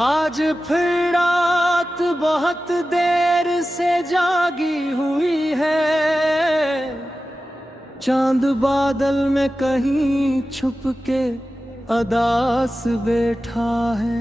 आज फिर रात बहुत देर से जागी हुई है। चांद बादल में कहीं छुप के अदास बैठा है।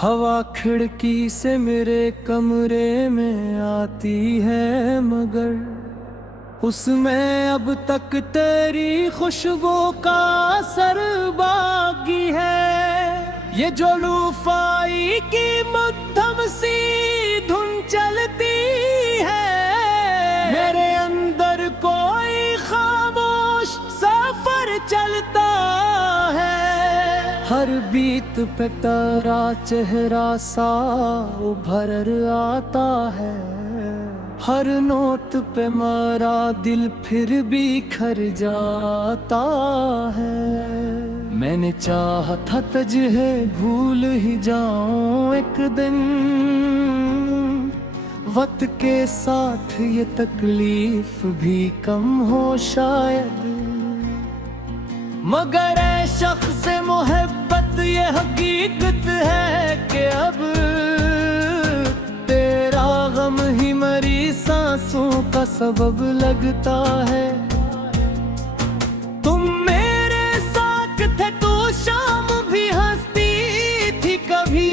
हवा खिड़की से मेरे कमरे में आती है, मगर उसमें अब तक तेरी खुशबू का असर बाकी है। ये जो लूफाई की मध्यम सी धुन चलती है, मेरे अंदर कोई खामोश सफर चलता है। हर बीत पे तेरा चेहरा सा उभर आता है। हर नोट पे मेरा दिल फिर भी खर जाता है। मैंने चाहा था तुझे भूल ही जाऊं एक दिन, वक्त के साथ ये तकलीफ भी कम हो शायद। मगर ऐ शख्स से मोहब्बत ये हकीकत है कि अब तेरा गम ही मेरी सांसों का सबब लगता है। तुम मेरे साथ थे तो शाम भी हंसती थी कभी।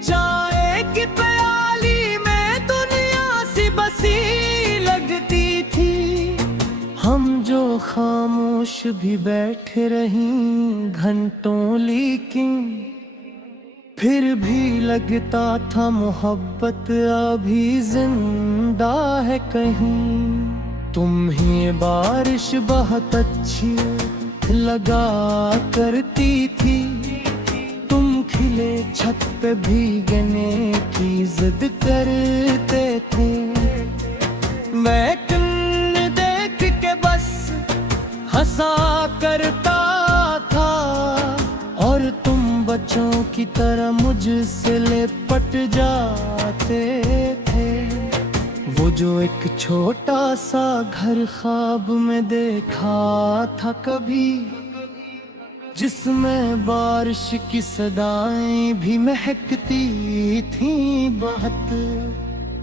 चाय की प्याली में दुनिया सी बसी लगती थी। हम जो खामोश भी बैठे रहीं घंटों, लेकिन फिर भी लगता था मोहब्बत अभी जिंदा है कहीं। तुम ही बारिश बहुत अच्छी लगा करती थी। तुम खिले छत पे भीगने की जिद करते थे। मैं तुमने देख के बस हंसा करता था, और तुम बच्चों की तरह मुझसे लिपट जाते थे। वो जो एक छोटा सा घर ख्वाब में देखा था कभी, जिसमें बारिश की सदाएं भी महकती थी बहुत।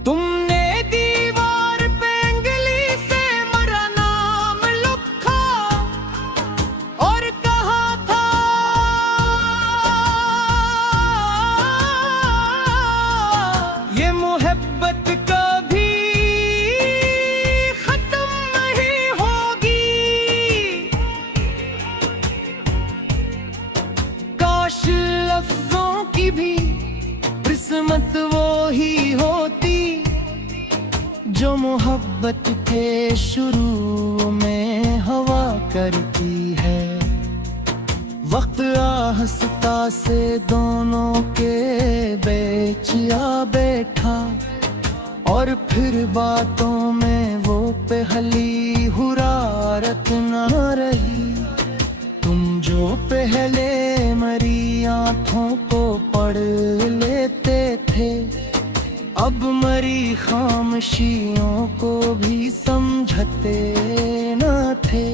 तुमने दीवार पे अंगली से मेरा नाम लिखा और कहा था ये मोहब्बत कभी खत्म नहीं होगी। काश लफ्जों की भी किस्मत वो ही होती, जो मोहब्बत के शुरू में हवा करती है। वक्त आहिस्ता से दोनों के बीच आ बैठा, और फिर बातों में वो पहली हुरारत न रही। तुम जो पहले मेरी आंखों को पढ़ लेते थे, अब मरी खामोशियों को भी समझते न थे।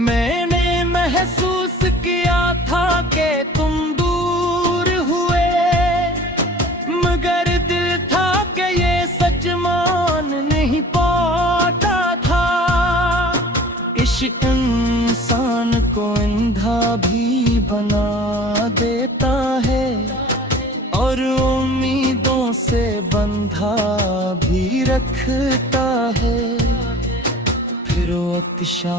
मैंने महसूस किया था कि तुम दूर हुए, मगर दिल था कि ये सच मान नहीं पाता था। इश्क इंसान को अंधा भी बना देता है, और उम्मीदों से बंधा भी रखता है। फिर वो आतिशां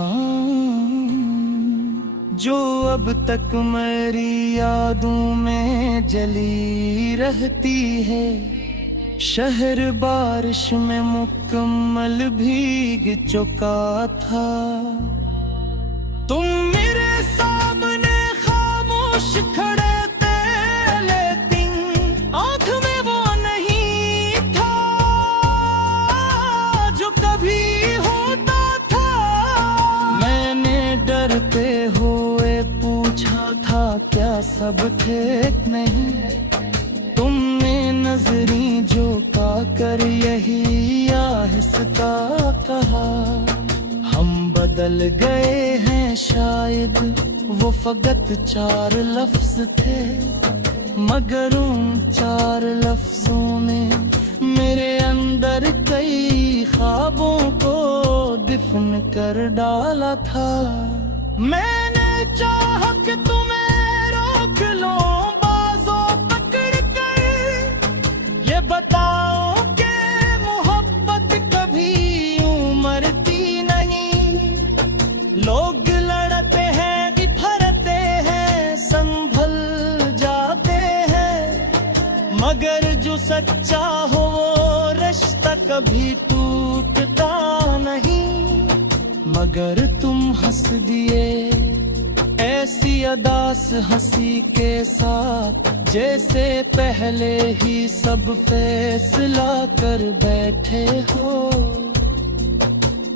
जो अब तक मेरी यादों में जली रहती है, शहर बारिश में मुकम्मल भीग चुका था। तुम मेरे सामने खामोश खड़े थे, लेकिन आँख में वो नहीं था जो कभी होता था। मैंने डरते हुए पूछा था क्या सब ठीक नहीं। तुमने नजरी झोंका कर यही आहिस्ता कहा, हम बदल गए हैं शायद वो फकत 4 लफ्ज थे। मगर उन 4 लफ्जों ने मेरे अंदर कई ख्वाबों को दफन कर डाला था। मैंने चाहा कि तुम्हें रोक लूं बाजों पकड़ कर, ये बताओ कि मोहब्बत कभी यूं मरती नहीं। लोग लड़ते हैं, बिफरते हैं, संभल जाते हैं, मगर जो सच्चा हो वो रिश्ता कभी टूटता नहीं। मगर तुम हंस दिए ऐसी अदास हंसी के साथ, जैसे पहले ही सब फैसला कर बैठे हो।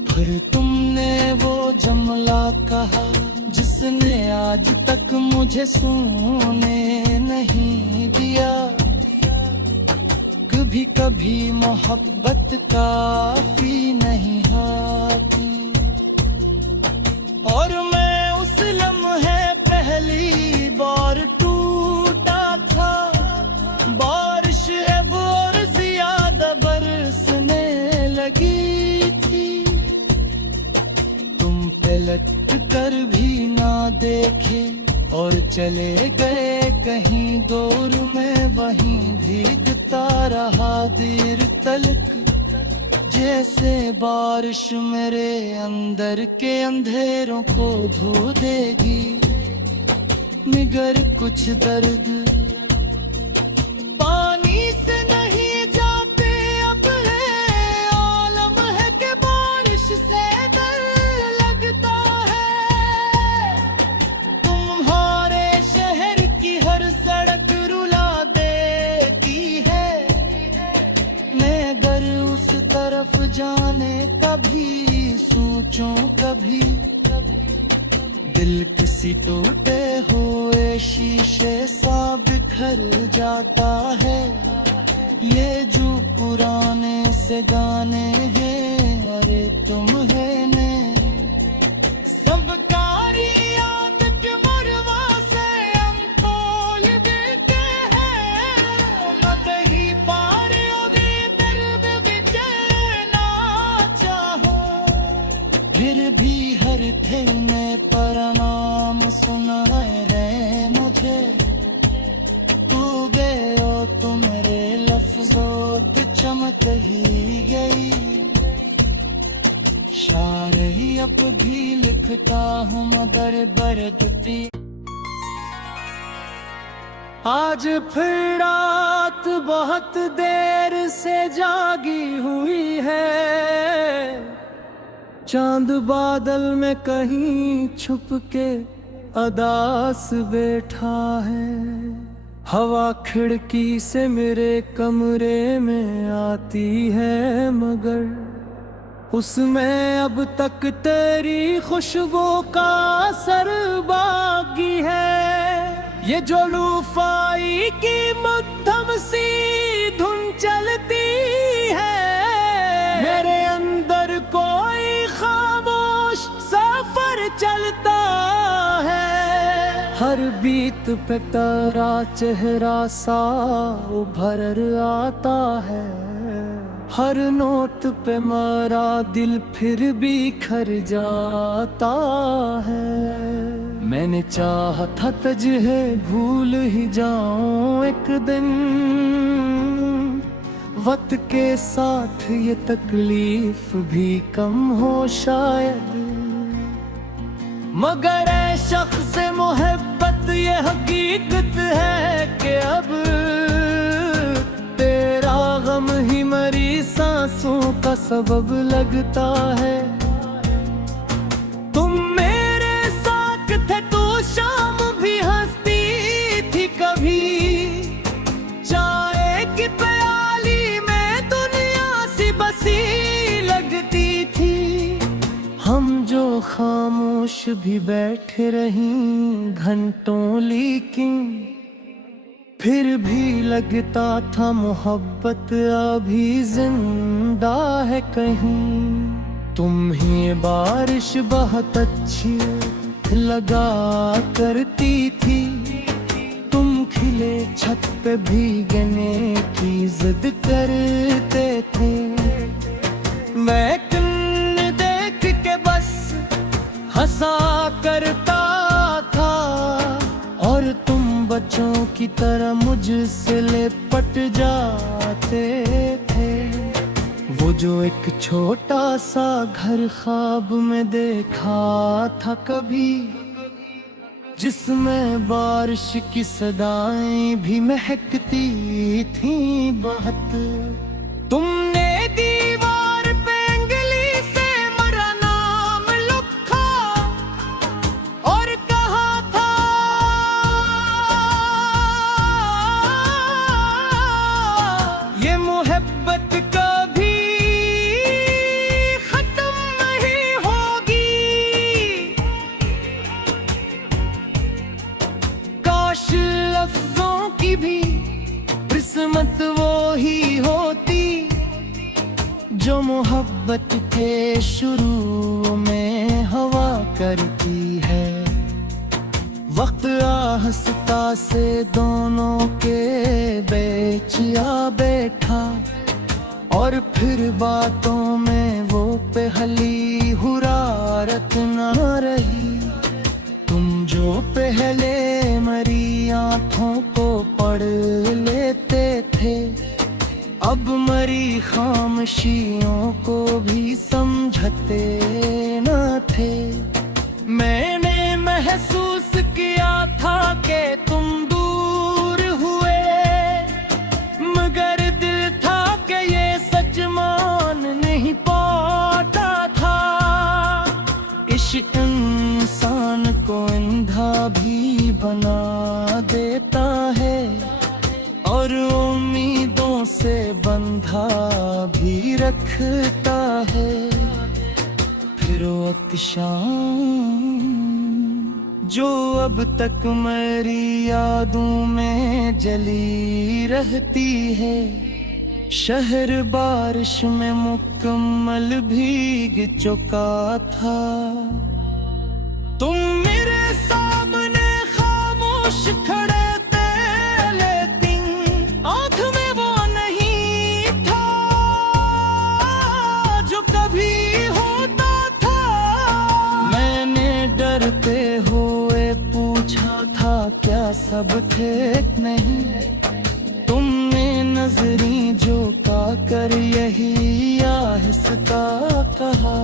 फिर तुमने वो जुमला कहा जिसने आज तक मुझे सोने नहीं दिया। कभी कभी मोहब्बत काफी नहीं आती, और मैं उस लम्हे पहली बार टूटा था। बारिश अब और ज्यादा बरसने लगी थी, तुम पलट कर भी ना देखे और चले गए कहीं दूर। में वहीं भीगता रहा देर तलक, जैसे बारिश मेरे अंदर के अंधेरों को धो देगी। मगर कुछ दर्द पानी से नहीं जाते, अब है आलम है कि बारिश से डर लगता है। तुम्हारे शहर की हर सड़क रुला देती है, मैं अगर उस तरफ जाने कभी सोचूं कभी। दिल किसी टूटे हुए शीशे सा बिखर जाता है। ये जो पुराने से गाने हैं, अरे तुम है मैं सबकारी आदत मरवा से हम खोल देते हैं। मत ही पार अभी दर्द बिचना चाहो, फिर भी हर दिल में प्रणाम सुनाए रहे मुझे। तू गयो तो मेरे लफ्जों की चमक ही गई। शायर ही अब भी लिखता हूँ मगर बरदती। आज फिर रात बहुत देर से जागी हुई है, चांद बादल में कहीं छुप के अदास बैठा है। हवा खिड़की से मेरे कमरे में आती है, मगर उसमें अब तक तेरी खुशबू का असर बाकी है। ये जो लूफाई की मध्यम सी धुन चलती है, मेरे अंदर कोई खामोश सफर चलता है। हर बीत पे तेरा चेहरा सा उभर आता है, हर नोट पे मेरा दिल फिर बिखर जाता है। मैंने चाहा था तुझे भूल ही जाऊं एक दिन, वक्त के साथ ये तकलीफ भी कम हो शायद। मगर ऐ शख्स मोहब्बत ये हकीकत है कि अब तेरा गम ही मेरी सांसों का सबब लगता है। तुम मेरे साथ थे तो शाम भी हंसती थी कभी, चाय की प्याली में दुनिया सी बसी लगती थी। हम जो खामोश भी बैठे रहीं घंटों, लेकिन फिर भी लगता था मोहब्बत अभी जिंदा है कहीं। तुम ही बारिश बहुत अच्छी लगा करती थी, तुम खिल गीले छत पे भीगने की जिद करते थे। मैं तुमने देख के बस हंसा करता था, और तुम बच्चों की तरह मुझसे लिपट जाते थे। वो जो एक छोटा सा घर ख्वाब में देखा था कभी, जिसमें बारिश की सदाएं भी महकती थी बहुत। तुमने दीवार पे उंगली से मेरा नाम लिखा और कहा था, ये मोहब्बत कभी खत्म नहीं होगी। काश लफ्जों की भी किस्मत वो ही होती, जो मोहब्बत के शुरू में हवा करती है। वक्त आहिस्ता से दोनों के बीच आ बैठा, और फिर बातों में वो पहली हुरारत न रही। तुम जो पहले मरी आंखों को पढ़ लेते थे, अब मरी खामोशियों को भी समझते न थे। मैंने महसूस किया था कि तुम दूर हुए, मगर दिल था कि ये सच मान नहीं पाता था। इश्क इंसान को अंधा भी बना देता है, और उम्मीदों से बंधा भी रखता है। फिर वो अतिशान जो अब तक मेरी यादों में जली रहती है, शहर बारिश में मुकम्मल भीग चुका था। तुम मेरे सामने खामोश खड़े थे, लेकिन आँख में वो नहीं था जो कभी होता था। मैंने डरते हुए पूछा था, क्या सब ठीक नहीं? तुमने नजरी झुका कर यही आहिस्ता कहा,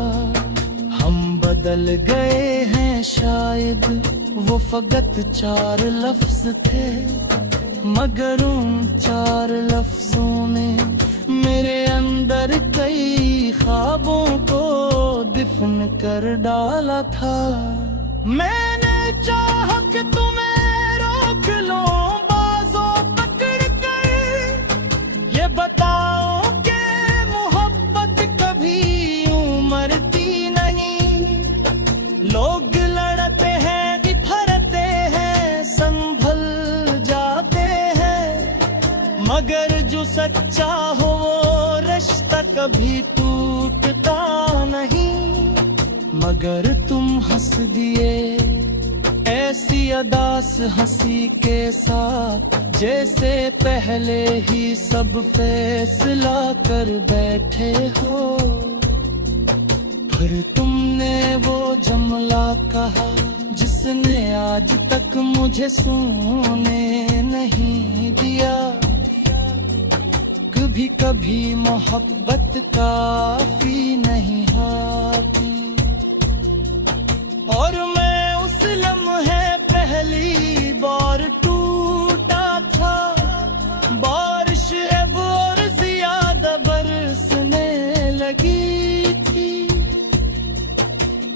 हम बदल गए हैं शायद। वो फकत 4 लफ्ज थे, मगर उन 4 लफ्जों ने मेरे अंदर कई ख्वाबों को दफन कर डाला था। मैंने चाहा कि तुम्हें रोक लूं बाजों पकड़ कर, ये बताओ कि मोहब्बत कभी यूं मरती नहीं। लोग लड़ते हैं, बिफरते हैं, संभल जाते हैं, मगर जो सच्चा हो वो रिश्ता कभी टूटता नहीं। मगर तुम हंस दिए ऐसी अदास हंसी के साथ, जैसे पहले ही सब फैसला कर बैठे हो। फिर तुमने वो जुमला कहा जिसने आज तक मुझे सोने नहीं दिया। कभी कभी मोहब्बत काफी नहीं आती, और मैं उस लम्हे पहली बार टूटा था। बारिश अब और ज्यादा बरसने लगी थी,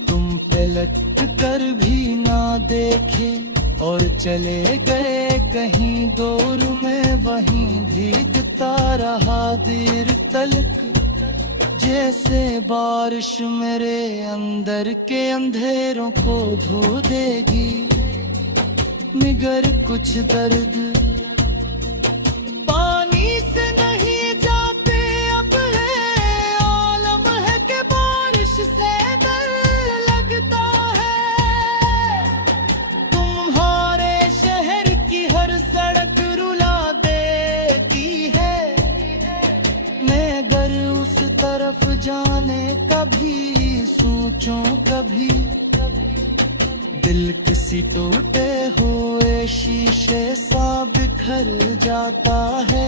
तुम पलट कर भी ना देखे और चले गए कहीं दूर में। वहीं भीगता रहा देर तलक, जैसे बारिश मेरे अंदर के अंधेरों को धो देगी। मगर कुछ दर्द पानी से नहीं जाते, अब है आलम है कि बारिश से डर लगता है। तुम्हारे शहर की हर सड़क सोचूं कभी, दिल किसी टूटे हुए शीशे सा बिखर जाता है।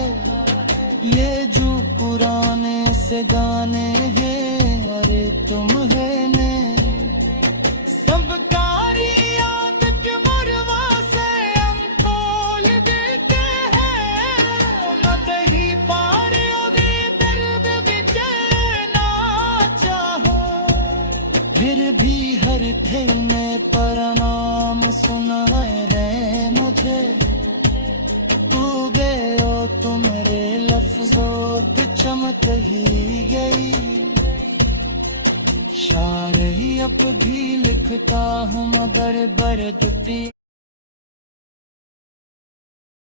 ये जो पुराने से गाने हैं, अरे तुम है ने सब कारी आदत मुरवा से हम खोल देते हैं। मत ही पारे ओदी दर्द विच ना चाहो, फिर भी हर थे में प्रणाम सुनाए रहे मुझे। तू गयो तो मेरे लफ्जों पे चमक ही गई। शायरी अब भी लिखता हूँ मगर बर्द